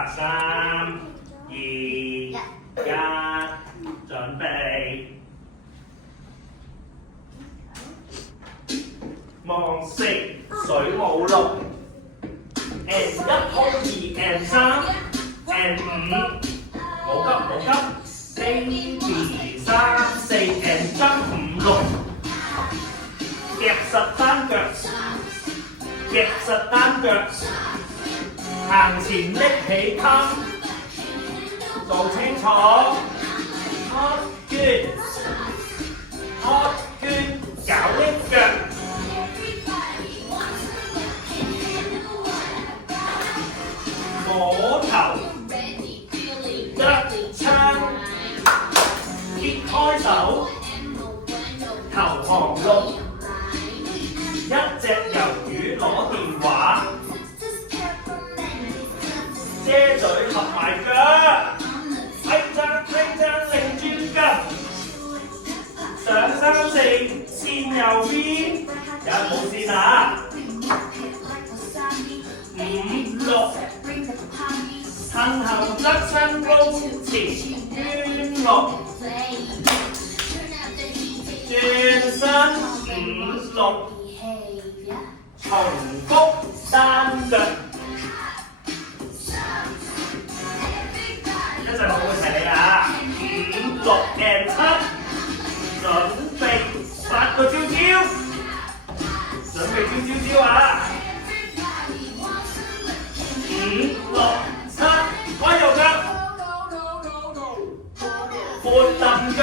啦，3、2、1，準備。望式水舞龍 ，and 1號2 and 3 and 5，冇急 ，baby 3、4 and 真5、6，夾實單腳，行前拎起襟，做清楚 ，hot good， 搞呢腳。摸頭，腳撐，揭開手，頭旁綠，一隻魷魚攞電話，遮嘴合埋腳，批踭擰轉腳，上3、4線右邊，有冇線啊？5、6。thân後側身高前圈6，轉身5、6，重複單腳。一陣我會提你啊，5、6 and 7，準備8個招招，準備招啊！5、6、7，開右腳，闊蹬腳，